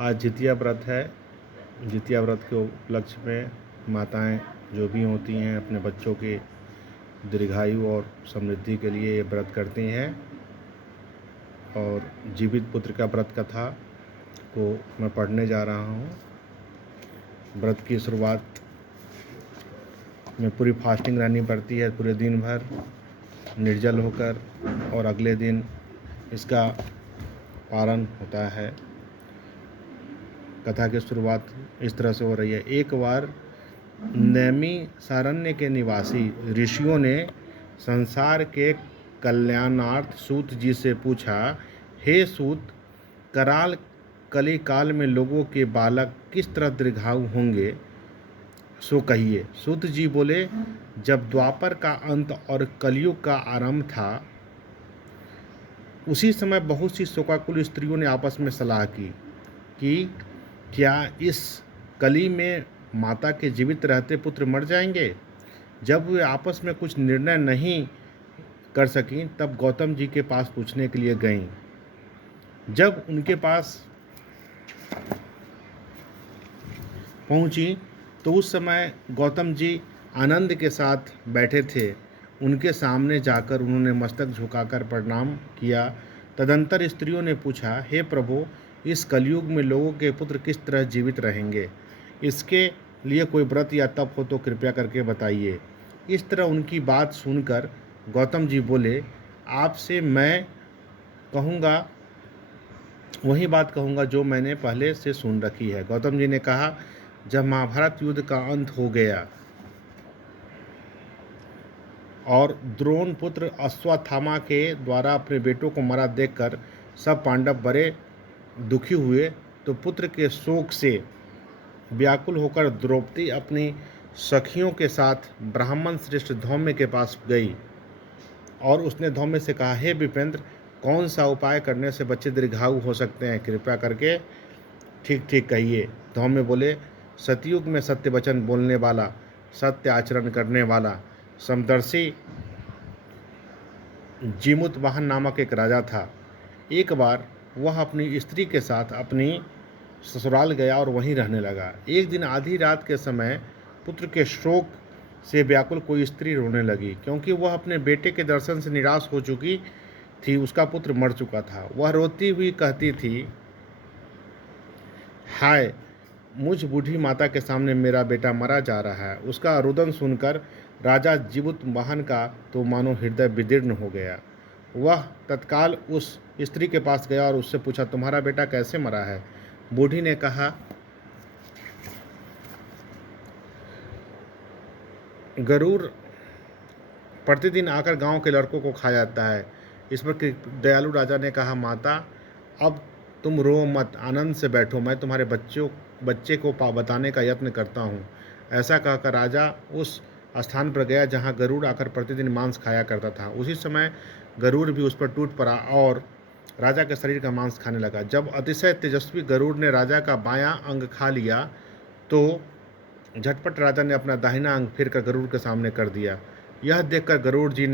आज जितिया व्रत है। जितिया व्रत के उपलक्ष्य में माताएं जो भी होती हैं अपने बच्चों के दीर्घायु और समृद्धि के लिए ये व्रत करती हैं। और जीवित पुत्र का व्रत कथा को मैं पढ़ने जा रहा हूँ। व्रत की शुरुआत में पूरी फास्टिंग रहनी पड़ती है, पूरे दिन भर निर्जल होकर, और अगले दिन इसका पारण होता है। कथा की शुरुआत इस तरह से हो रही है। एक बार नैमिषारण्य के निवासी ऋषियों ने संसार के कल्याणार्थ सूत जी से पूछा, हे सूत, कराल कली काल में लोगों के बालक किस तरह दीर्घायु होंगे, सो कहिए। सूत जी बोले, जब द्वापर का अंत और कलयुग का आरंभ था, उसी समय बहुत सी शोकाकुल स्त्रियों ने आपस में सलाह की कि क्या इस कली में माता के जीवित रहते पुत्र मर जाएंगे। जब वे आपस में कुछ निर्णय नहीं कर सकीं, तब गौतम जी के पास पूछने के लिए गईं। जब उनके पास पहुंची तो उस समय गौतम जी आनंद के साथ बैठे थे। उनके सामने जाकर उन्होंने मस्तक झुकाकर प्रणाम किया। तदंतर स्त्रियों ने पूछा, हे प्रभु, इस कलयुग में लोगों के पुत्र किस तरह जीवित रहेंगे, इसके लिए कोई व्रत या तप हो तो कृपया करके बताइए। इस तरह उनकी बात सुनकर गौतम जी बोले, आपसे मैं कहूँगा, वही बात कहूँगा जो मैंने पहले से सुन रखी है। गौतम जी ने कहा, जब महाभारत युद्ध का अंत हो गया और द्रोण पुत्र अश्वत्थामा के द्वारा अपने बेटों को मरा देखकर सब पांडव बड़े दुखी हुए, तो पुत्र के शोक से व्याकुल होकर द्रौपदी अपनी सखियों के साथ ब्राह्मण श्रेष्ठ धौम्य के पास गई और उसने धौम्य से कहा, हे विपेंद्र, कौन सा उपाय करने से बच्चे दीर्घायु हो सकते हैं, कृपया करके ठीक ठीक कहिए। धौम्य बोले, सतयुग में सत्य वचन बोलने वाला, सत्य आचरण करने वाला समदर्शी जीमुत वाहन नामक एक राजा था। एक बार वह अपनी स्त्री के साथ अपनी ससुराल गया और वहीं रहने लगा। एक दिन आधी रात के समय पुत्र के शोक से व्याकुल कोई स्त्री रोने लगी, क्योंकि वह अपने बेटे के दर्शन से निराश हो चुकी थी। उसका पुत्र मर चुका था। वह रोती हुई कहती थी, हाय, मुझ बूढ़ी माता के सामने मेरा बेटा मरा जा रहा है। उसका रुदन सुनकर राजा जीवुत वाहन का तो मानो हृदय विदीर्ण हो गया। वह तत्काल उस स्त्री के पास गया और उससे पूछा, तुम्हारा बेटा कैसे मरा है। बूढ़ी ने कहा, गरुड़ प्रतिदिन आकर गांव के लड़कों को खा जाता है। इस पर दयालु राजा ने कहा, माता, अब तुम रो मत, आनंद से बैठो, मैं तुम्हारे बच्चे को बताने का यत्न करता हूँ। ऐसा कहकर राजा उस स्थान पर गया जहाँ गरुड़ आकर प्रतिदिन मांस खाया करता था। उसी समय गरुड़ भी उस पर टूट पड़ा और राजा के शरीर का मांस खाने लगा। जब अतिशय तेजस्वी गरुड़ ने राजा का बायां अंग खा लिया, तो झटपट राजा ने अपना दाहिना अंग फिर कर गरुड़ के सामने कर दिया। यह देखकर गरुड़ जी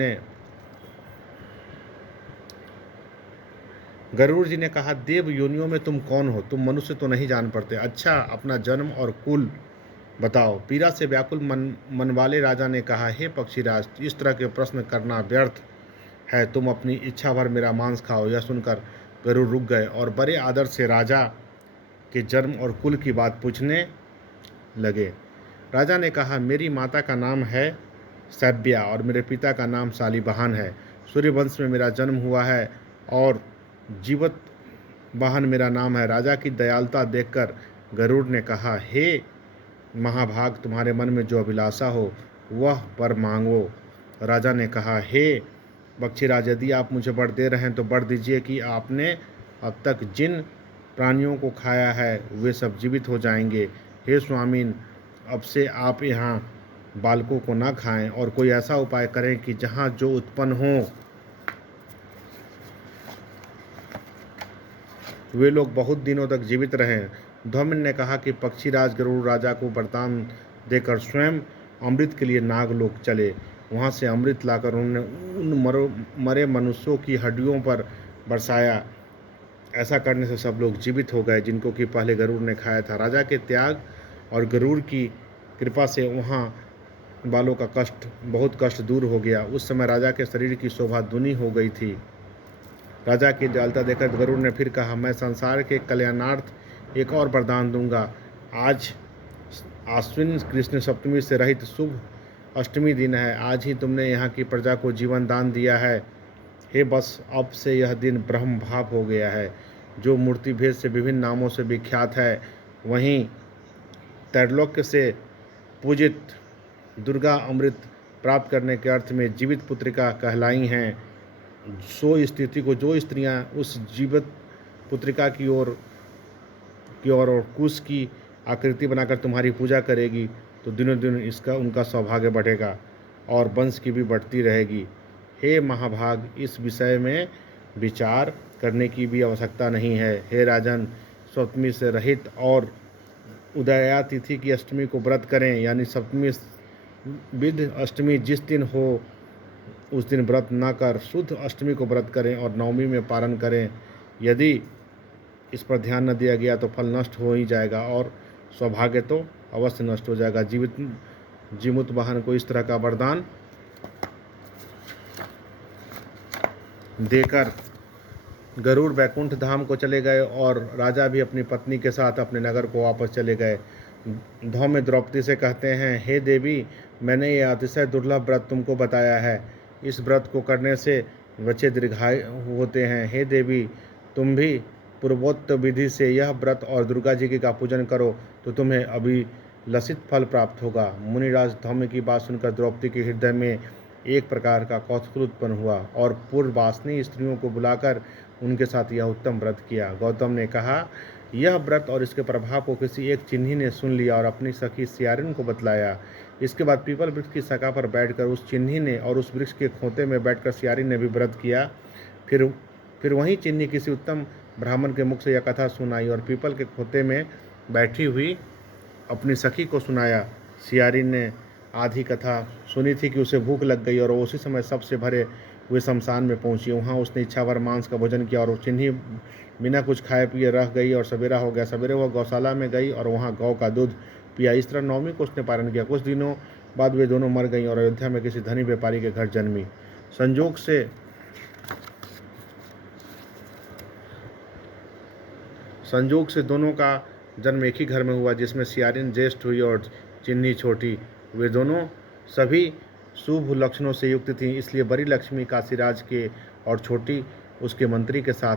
ने कहा, देव योनियों में तुम कौन हो, तुम मनुष्य तो नहीं जान पड़ते। अच्छा, अपना जन्म और कुल बताओ। पीड़ा से व्याकुल मन वाले राजा ने कहा, हे पक्षीराज, इस तरह के प्रश्न करना व्यर्थ है, तुम अपनी इच्छा भर मेरा मांस खाओ। यह सुनकर गरुड़ रुक गए और बड़े आदर से राजा के जन्म और कुल की बात पूछने लगे। राजा ने कहा, मेरी माता का नाम है सैब्या और मेरे पिता का नाम शालिवाहन है। सूर्यवंश में मेरा जन्म हुआ है और जीवत वाहन मेरा नाम है। राजा की दयालुता देखकर गरुड़ ने कहा, हे महाभाग, तुम्हारे मन में जो अभिलाषा हो वह वर मांगो। राजा ने कहा, हे पक्षीराज, यदि आप मुझे वर दे रहे हैं तो वर दीजिए कि आपने अब तक जिन प्राणियों को खाया है वे सब जीवित हो जाएंगे। हे स्वामीन, अब से आप यहाँ बालकों को ना खाएं और कोई ऐसा उपाय करें कि जहाँ जो उत्पन्न हो वे लोग बहुत दिनों तक जीवित रहें। धौम्य ने कहा कि पक्षीराज गरुड़ राजा को वरदान देकर स्वयं अमृत के लिए नागलोक चले। वहाँ से अमृत लाकर उन्होंने उन मरे मनुष्यों की हड्डियों पर बरसाया। ऐसा करने से सब लोग जीवित हो गए जिनको कि पहले गरुड़ ने खाया था। राजा के त्याग और गरुड़ की कृपा से वहाँ वालों का बहुत कष्ट दूर हो गया। उस समय राजा के शरीर की शोभा दूनी हो गई थी। राजा की दयालुता देखकर गरुड़ ने फिर कहा, मैं संसार के कल्याणार्थ एक और वरदान दूंगा। आज आश्विन कृष्ण सप्तमी से रहित शुभ अष्टमी दिन है। आज ही तुमने यहाँ की प्रजा को जीवन दान दिया है। हे बस, अब से यह दिन ब्रह्म भाव हो गया है, जो मूर्ति भेद से विभिन्न नामों से विख्यात है। वहीं त्रैलोक्य से पूजित दुर्गा अमृत प्राप्त करने के अर्थ में जीवित पुत्रिका कहलाई हैं। सो स्थिति को जो स्त्रियां उस जीवित पुत्रिका की ओर और कुश की आकृति बनाकर तुम्हारी पूजा करेगी, तो दिनों दिन उनका सौभाग्य बढ़ेगा और वंश की भी बढ़ती रहेगी। हे महाभाग, इस विषय में विचार करने की भी आवश्यकता नहीं है। हे राजन, सप्तमी से रहित और उदया तिथि की अष्टमी को व्रत करें, यानी सप्तमी विध अष्टमी जिस दिन हो उस दिन व्रत न कर शुद्ध अष्टमी को व्रत करें और नवमी में पारण करें। यदि इस पर ध्यान न दिया गया तो फल नष्ट हो ही जाएगा और सौभाग्य तो अवश्य नष्ट हो जाएगा। जीमुत वाहन को इस तरह का वरदान देकर गरुड़ वैकुंठ धाम को चले गए और राजा भी अपनी पत्नी के साथ अपने नगर को वापस चले गए। धौम्य द्रौपदी से कहते हैं, हे देवी, मैंने ये अतिशय दुर्लभ व्रत तुमको बताया है। इस व्रत को करने से बच्चे दीर्घायु होते हैं। हे देवी, तुम भी पूर्वोक्त विधि से यह व्रत और दुर्गा जी का पूजन करो तो तुम्हें अभिलषित फल प्राप्त होगा। मुनिराज धौम्य की बात सुनकर द्रौपदी के हृदय में एक प्रकार का कौतूहल उत्पन्न हुआ और पूर्ववासिनी स्त्रियों को बुलाकर उनके साथ यह उत्तम व्रत किया। गौतम ने कहा, यह व्रत और इसके प्रभाव को किसी एक चिन्ही ने सुन लिया और अपनी सखी सियारिन को बतलाया। इसके बाद पीपल वृक्ष की शाखा पर बैठकर उस चिन्ही ने और उस वृक्ष के खोते में बैठकर सियारिन ने भी व्रत किया। फिर वही चिन्ही किसी उत्तम ब्राह्मण के मुख से यह कथा सुनाई और पीपल के खोते में बैठी हुई अपनी सखी को सुनाया। सियारिन ने आधी कथा सुनी थी कि उसे भूख लग गई और वो उसी समय सबसे भरे हुए शमशान में पहुंची। वहाँ उसने इच्छावर मांस का भोजन किया और वो चिन्ही बिना कुछ खाए पिए रह गई और सवेरा हो गया। सवेरे वह गौशाला में गई और वहाँ गौ का दूध पिया। इस तरह नवमी को उसने पारण किया। कुछ दिनों बाद वे दोनों मर गईं और अयोध्या में किसी धनी व्यापारी के घर जन्मी। संजोग से दोनों का जन्म एक ही घर में हुआ, जिसमें सियारिन ज्येष्ठ हुई और चिन्नी छोटी। वे दोनों सभी शुभ लक्षणों से युक्त थीं, इसलिए बड़ी लक्ष्मी काशीराज के और छोटी उसके मंत्री के साथ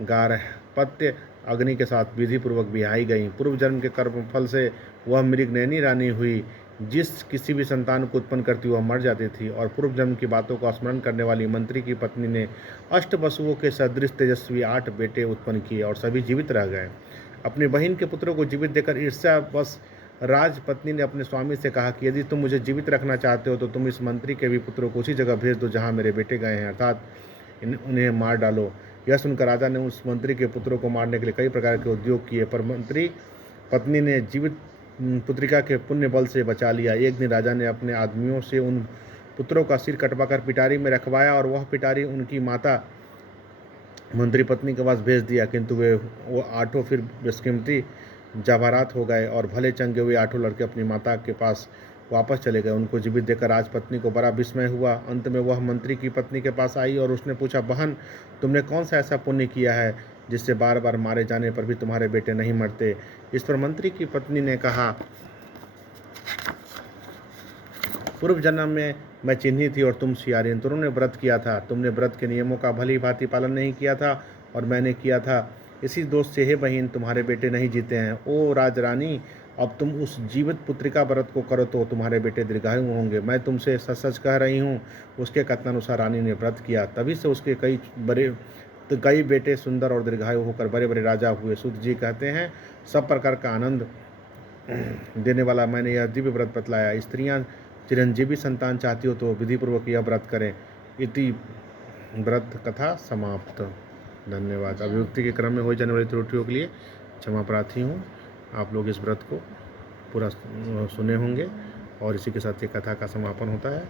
गार्हपत्य अग्नि के साथ विधि पूर्वक ब्याही गईं। पूर्व जन्म के कर्म फल से वह मृगनयनी रानी हुई। जिस किसी भी संतान को उत्पन्न करती वह मर जाती थी और पूर्व जन्म की बातों का स्मरण करने वाली मंत्री की पत्नी ने 8 वसुओं के सदृश तेजस्वी 8 बेटे उत्पन्न किए और सभी जीवित रह गए। अपनी बहन के पुत्रों को जीवित देकर ईर्ष्यावश राजपत्नी ने अपने स्वामी से कहा कि यदि तुम मुझे जीवित रखना चाहते हो तो तुम इस मंत्री के भी पुत्रों को उसी जगह भेज दो जहाँ मेरे बेटे गए हैं, अर्थात उन्हें मार डालो। यह सुनकर राजा ने उस मंत्री के पुत्रों को मारने के लिए कई प्रकार के उद्योग किए, पर मंत्री पत्नी ने जीवित पुत्रिका के पुण्य बल से बचा लिया। एक दिन राजा ने अपने आदमियों से उन पुत्रों का सिर कटवाकर पिटारी में रखवाया और वह पिटारी उनकी माता मंत्री पत्नी के पास भेज दिया, किंतु वो 8 फिर बेशकीमती जवाहरात हो गए और भले चंगे हुए 8 लड़के अपनी माता के पास वापस चले गए। उनको जीवित देखकर राजपत्नी को बड़ा विस्मय हुआ। अंत में वह मंत्री की पत्नी के पास आई और उसने पूछा, बहन, तुमने कौन सा ऐसा पुण्य किया है जिससे बार बार मारे जाने पर भी तुम्हारे बेटे नहीं मरते? इस पर मंत्री की पत्नी ने कहा, पूर्व जन्म में मैं चिन्ही थी और तुम सियारिन। तुमने व्रत किया था, तुमने व्रत के नियमों का भली भांति पालन नहीं किया था और मैंने किया था। इसी दोष से हे बहन, तुम्हारे बेटे नहीं जीते हैं। ओ राजरानी, अब तुम उस जीवित पुत्रिका व्रत को करो तो तुम्हारे बेटे दीर्घायु होंगे। मैं तुमसे सच सच कह रही हूँ। उसके कथनानुसार रानी ने व्रत किया, तभी से उसके कई बेटे सुंदर और दीर्घायु होकर बड़े बड़े राजा हुए। सूत जी कहते हैं, सब प्रकार का आनंद देने वाला मैंने यह दिव्य व्रत बतलाया। स्त्रियां चिरंजीवी संतान चाहती हो तो विधिपूर्वक यह व्रत करें। इति व्रत कथा समाप्त। धन्यवाद। अभिव्यक्ति के क्रम में हो जाने वाली त्रुटियों के लिए क्षमा प्रार्थी हूँ। आप लोग इस व्रत को पूरा सुने होंगे और इसी के साथ ये कथा का समापन होता है।